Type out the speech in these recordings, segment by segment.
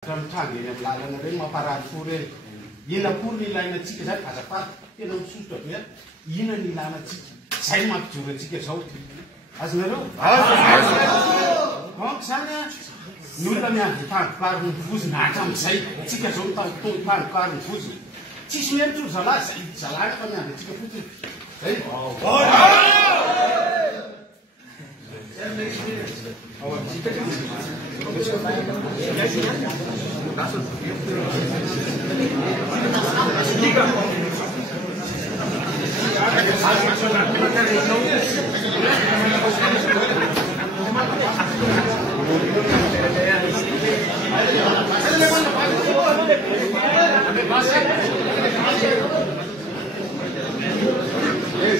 Trano eny amin'ny lalana reny mamparary fo reny. Ina kory ny ilainantsika zany azafady tena misotra be ina ny ilanantsika zay mampijoro antsika zao. Azonareo? Donc zany ny olona miandry tandrokary ny vozona hatramin'izay tsika zao tandrokary ny vozona. Tsisy miantso zalahy zay zalahy fa miandry antsika fotsiny. Zay.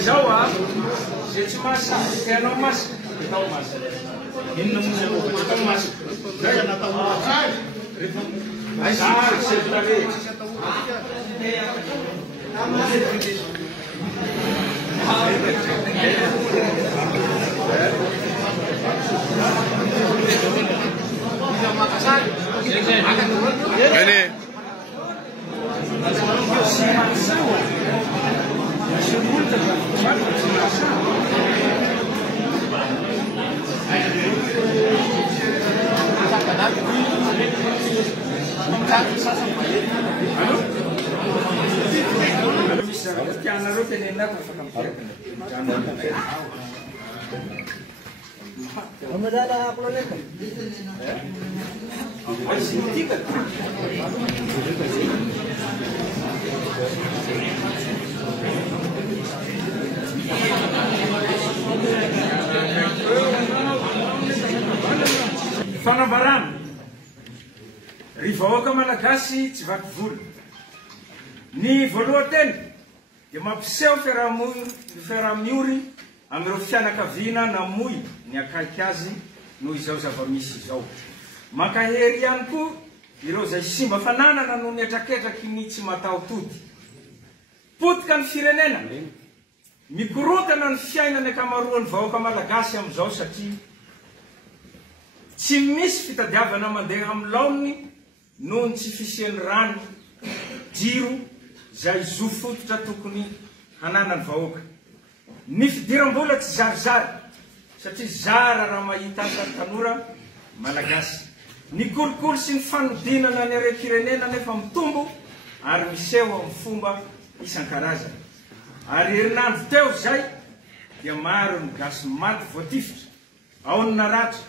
Jawa, gente massa, que não massa, não massa. E não tão massa. Daí na tão massa. Aí já você tá ali. Fanambarana rivahoaka malagasy tsy vaky volo. Ny voalohanteny dia mampiseho fiaraha-miory amin'ireo fianakaviana namoy ny akaiky azy noho izao zava-misy izao. Mankahery ihany koa ireo izay simba fananana no miatraketraky ny tsy mataho-tody. Potika ny firenena, mikorotana ny fiainany ankamaroan'ny vahoaka malagasy amin'izao satria tsy misy fitadiavana mandeha amin'ny laoniny noho ny tsy fisian'ny rano, jiro izay zo fototra tokony hananany vahoaka. Ny fidiram-bola tsy zarizary satria zara raha mahita asa tanora malagasy. Ny kolikoly sy ny fanodinana ny harem-pirenena nefa mitombo ary miseho amin'ny fomba isan-karazany. Ary herinandro teo zay dia maro ny gasy maty voatifitra, ao ny naratra,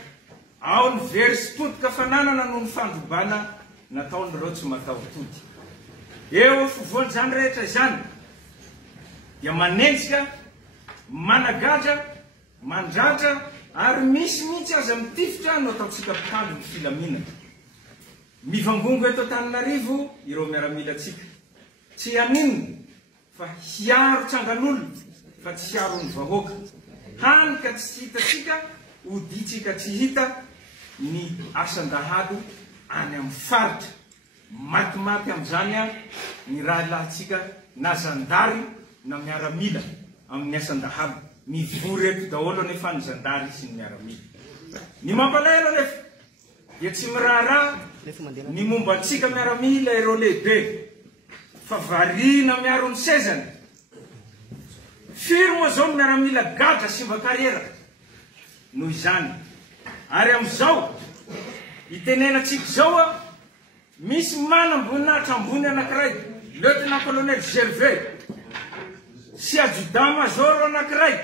ao ny very sy potika fananana noho ny fandrobana nataon'ireo tsy mataho-tody. Eo fovoan'izany rehetra izany dia manenjika, managadra, mandratra ary misy mihitsy aza mitifitra no ataontsika mpitandro ny filaminana. Mivangongo eto Antananarivo ireo miaramilatsika. Tsy haninona fa hiaro tsangan'olona fa tsy hiaro ny vahoaka. Hany ka tsy hitatsika, oditsika tsy hita ny asan-dahalo any amin'ny faritra. Matimaty amin'izany ny raha lahtsika na zandary na miaramila amin'ny asan-dahalo. Mivory eto daholo nefa ny zandary sy ny miaramila. Ny mampalahelo nefa dia tsy miraharaha ny momba antsika miaramila ireo lehibe fa variana miaro ny sezany. Firy moa zao miaramila gadra sy mba kariera noho izany. Ary amin'izao itenenantsika zao misy manam-boninahitra ambony anankiray, lieutenant colonel Gervais sy adjudant major anankiray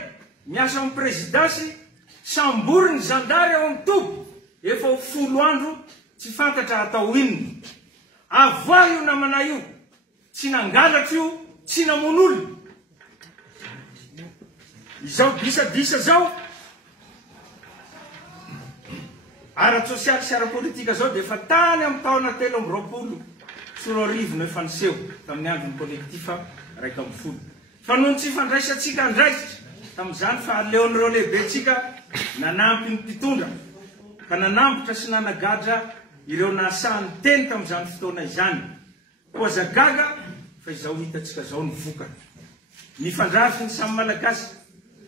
miasa amin'ny presidansy sambory ny zandary ao amin'ny topo efa ho 10 andro tsy fantatra atao inona. Avoa io namana io, tsy nangalatra io, tsy namon'olona. Izao disadisa zao ara-tsosialy sy ara-politika zao dia efa tany amin'ny taona 2020 sy 2020 no efa niseho tamin'ny andron'ny kolektifa 140. Fa noho ny tsy fandraisantsika andraisitra tamin'izany fa aleon'ireo lehibetsika nanampy ny mpitondra ka nanambotra sy nanagadra ireo nasahan'ny teny tamin'izany fotoana izany. Koa zagaga fa izao hitatsika zao ny vokany. Ny fandrafy ny samy malagasy,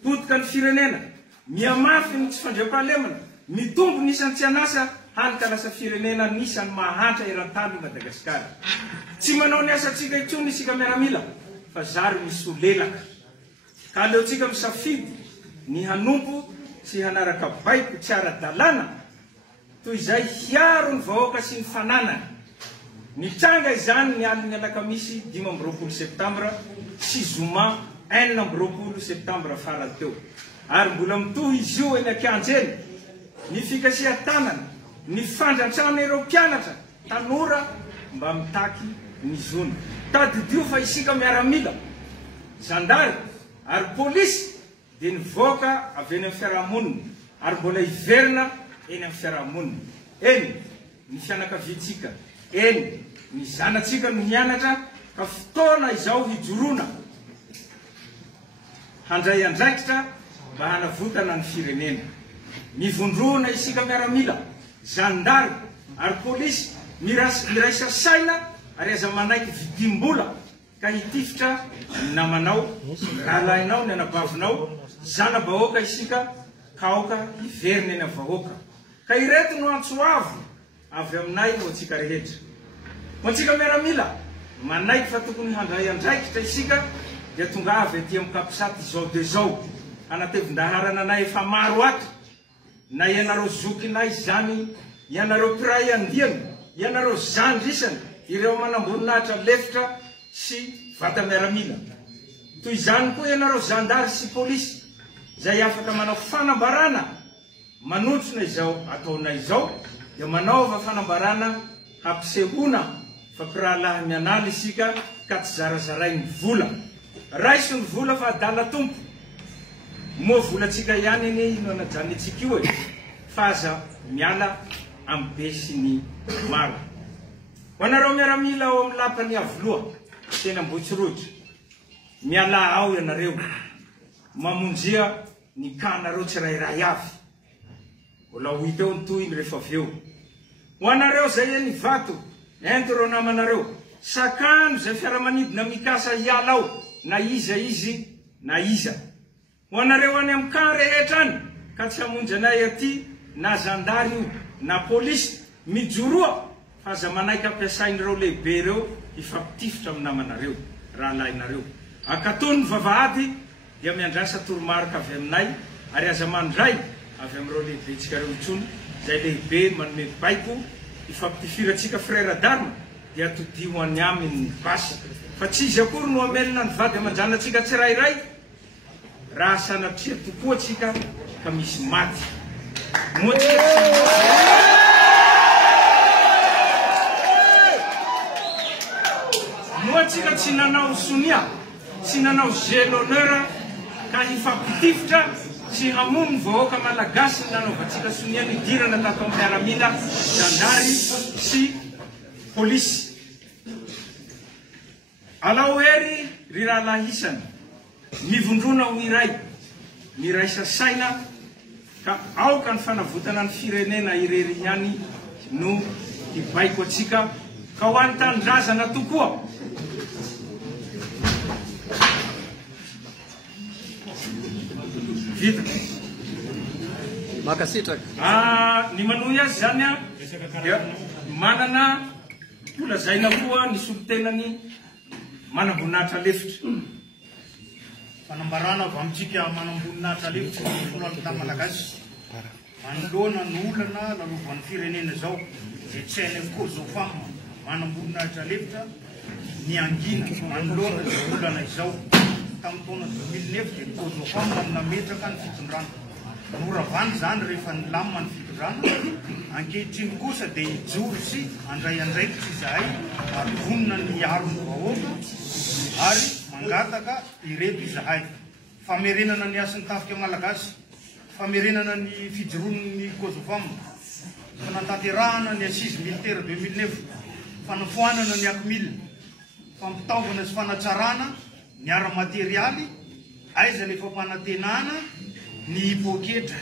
potika ny firenena, miamafy ny tsy fandriam-pahalemana, mitombo ny isan'ny tsy anasa hanika lasa firenena nisany mahantra eran-tany i Madagasikara. Tsy manao ny asantsika intsony isika miaramila fa zary misy olelaka. Ka aleontsika misafidy ny hanompo sy hanaraka baiko tsy ara-dalàna toy izay hiaro ny vahoaka sy ny fananany. Nitranga izany ny alina alakamisy 5 septambra sy zoma 4 septambra farany teo. Ary mbola mitohy izy io eny Ankianjo eny. Ny fikasia tanana, ny fandrantrana ireo mpianatra, tanora mba mitaky ny zona. Tadidio fa isika miaramila, zandary ary polisy dia nivoaka avy eny amin'ny fiarahamonina ary mbola hiverina eny amin'ny fiarahamonina. Eny ny fianakaviantsika, eny ny zanatsika no mianatra ka fotoana izao hijoroana handray andraikitra mba hanavotana ny firenena. Mivondroana isika miaramila, zandary ary polisy miraisa saina ary aza manaiky vidim-bola ka hitifitra ny namanao, rahalahinao, ny anabavinao, zana-bahoaka isika ka aoka hiverina eny amin'ny vahoaka. Ka ireto no antsoavo avy aminay ho antsika rehetra. Ho antsika miaramila, manaiky fa tokony handray andraikitra isika dia tonga avy aty amin'ny kapisaty izao dia izao. Anatevin-daharana anay efa maro ato. Na ianareo zokinay zany, ianareo piray andiany, ianareo zandrisany, ireo manamboninahitra lefitra sy vata miaramila. Toy izany koa ianareo zandary sy polisy, izay afaka manao fanambarana, manotrona izao ataonay izao, dia manaova fanambarana hampisehoana fa pirahalahy mianala isika ka tsy zarazaray ny vola. Raiso ny vola fa adala tompo. Moa volantsika ihany eny ino anajanitsika io e, fa aza miala amin'ny be sy ny maro. Ho anareo miaramila ao amin'ny lapany avoloa, tena Ambohitsirotra, miala ao ianareo, mamonjea ny kanareo tsirairay avy. Mbola ho hita eo ny toy ny rehefa avy eo. Ho anareo zay eny vato, ento reo namanareo, sakano zay fiaramanidina mikasa hiala ao, na iza izy, na iza. Ho anareo any amin'ny kan rehetra any, ka tsy hamonjy anay aty, na zandary io, na polisy, mijoroa, fa aza manaiky ampiasain'ireo lehibe ireo, ifampitifitra amin'ny namanareo, rahalahinareo. Akatony ny vavahady, dia miandrasa toromarika avy aminay, ary aza mandray avy amin'ireo lehibe tsika reo intsony, izay lehibe manome baiko, ifampitifiratsika frère d'arme, dia atodio any aminy ny basy. Fa tsy izy akory no amelona ny vady amandranatsika tsirairay, raha sanatria tokoa tsika ka misy maty. Moa tsika tsy nanao sonia, tsy nanao jeu l'honneur ka hifampitifitra sy hamono ny vahoaka malagasy nanaovantsika sonia nidirana tato amin'ny miaramila, zandary sy polisy. Alao hery ry rahalahisany, mivondrona ho iray, miraisa saina ka aoka ny fanavotana ny firenena irery ihany no hibaiko atsika ka ho an'ny tanindrazana tokoa. Vita. Makasitraka. Ny manohy azy zany dia manana lazaina koa ny solotenany manamboninahitra lefitra. Fanambarana avy amintsika manamboninahitra lefitra ny folo amin'ny tany malagasy. Manoloana ny olana lalovan'ny firenena zao, dia tsy hainy avokoa zao fama manamboninahitra lefitra ny angina manoloana ny olana izao. Tamin'ny taona 2009 dia koa zao fama nametraka ny fitondrana. Noravany zany rehefa nilamina ny fitondrana, ankehitriny kosa dia hijoro sy andray andraikitra izahay ary vonona ny aron'ny vahoaka ary mangataka ireto izahay. Famerenana ny asan'ny tafika malagasy, famerenana ny fijoron'ny Kosovam, fanantanterahana ny assise militaire 2009, fanafoanana ny akmil, fampitaovana sy fanatsarana ny ara-materialy, aiza le fampanantenana ny poketra.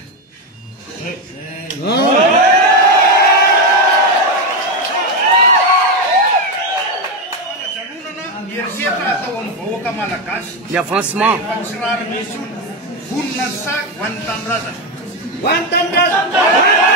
Fanajanonana mieritseritra atao amin'ny vahoaka malagasy. Ny avancement. Fanisirary misy olo vonona ny sac ho an'ny tanindrazana. Ho an'ny tanindrazana.